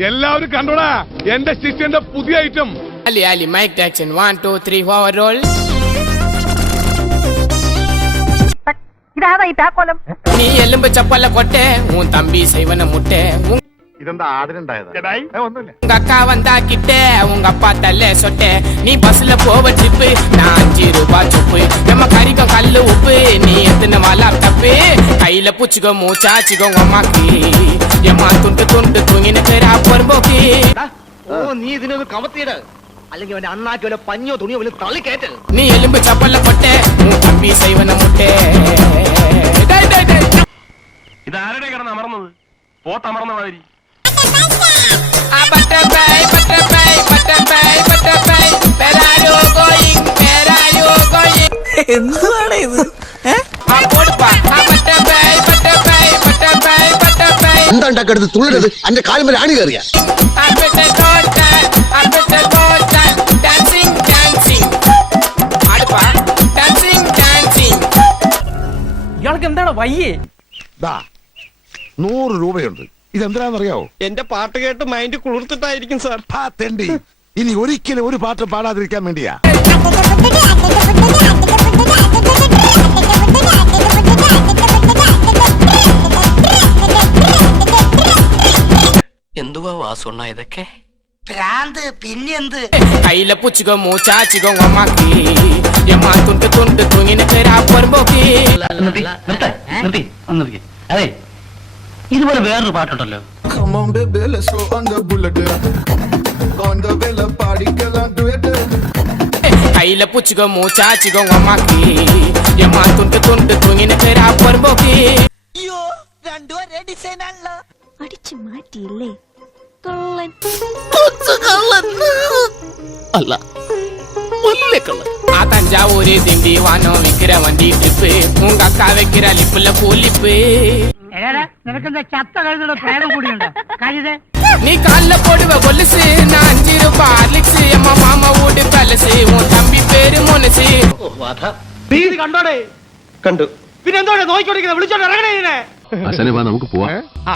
എല്ലാവരും കണ്ടോടാ എന്റെ സിസ്റ്ററിന്റെ പുതിയ item Ali Ali Mike Tyson one two three four roll നീ എല്ലുമ്പ് ചപ്പല കൊട്ടെ ഉൻ തമ്പി സൈവന മുട്ടെ ഇതെന്താ ഉങ്ക അക്കാ വന്നാ കിട്ടേ ഉങ്ക അപ്പാ തല്ലേ സൊട്ടെ നീ ബസ്സില പോവ ട്രിപ്പ് ഞാൻ അഞ്ച് രൂപ ചുപ്പ് നമ്മ കറിക്കും കല്ല് ഉപ്പ് നീ എത്തിന് വല തപ്പ് കയ്യിലെ പുച്ചുകോ മൂച്ചാച്ചിക്കോ അമ്മക്ക് എമ്മ തുണ്ട് തുണ്ട് ഓ നീ അല്ലെങ്കിൽ വല്ല തുണിയോ വല്ല നീ എലുമ്പ് ചപ്പല പൊട്ടേ മുട്ടേ. ഇതാരുടെ കിടന്ന് അമർന്നത്? പോത്തമർന്ന മാതിരി. എന്ത് butterfly. എടുത്ത് തുള്ളരുത് അന്റെ കാലുമ്പോൾ ആണി കയറിയ. ഇയാൾക്ക് എന്താണ് വയ്യേ? ദാ നൂറ് രൂപയുണ്ട്. ഇതെന്തിനാണെന്നറിയാവോ? എന്റെ പാട്ട് കേട്ട് മൈൻഡ് കുളിർത്തിട്ടായിരിക്കും സാർ. ആ തെണ്ടി ഇനി ഒരിക്കലും ഒരു പാട്ട് പാടാതിരിക്കാൻ വേണ്ടിയാ. వా సున్నా ఇదకే ప్రాంత్ పిన్నెందు కైల పుచ్చుకోము చాచుకోము అమ్మకి ఎమ్మా తుంటు తుంటు తుంగినకి രാപ്പറമ്പോക്കി അതെ ഇതുപോലെ വേറൊരു പാട്ടുണ്ടല്ലോ കയ്യില പുച്ചുകൊമ്മു ചാച്ചുകൊം അമ്മാക്കി എമ്മാ തുണ്ട് തുണ്ട് തുങ്ങിനൊക്കെ രാപ്പറമ്പോക്കി അയ്യോ രണ്ടു ഒരേ ഡിസൈനാണല്ലോ അടിച്ചു മാറ്റിയില്ലേ കള്ളൻ അല്ല വലിയ കള്ളൻ ஆ தஞ்சாவூர் திண்டிவானம் விக்கிற வண்டி ட்ரிப்பு உங்க அக்கா வைக்கிற லிப்புல பூலிப்பு നിനക്കെന്താ ചത്ത കഴുതയുടെ പ്രേതം കൂടിയുണ്ടോ കഴുത நீ கால்ல போடுவ கொலுசு நான் அஞ்சு ரூபாய் ஹார்லிக்ஸ் எம்மா மாமா வீடு கலசு உன் தம்பி பேரு மொனசு നീ ഇത് കണ്ടോടെ കണ്ടു പിന്നെ എന്തോടെ നോക്കിക്കൊണ്ടിരിക്കുന്നത് വിളിച്ചോണ്ട് ഇറങ്ങണേ ഇതിനെ നമുക്ക് പോവാം ആ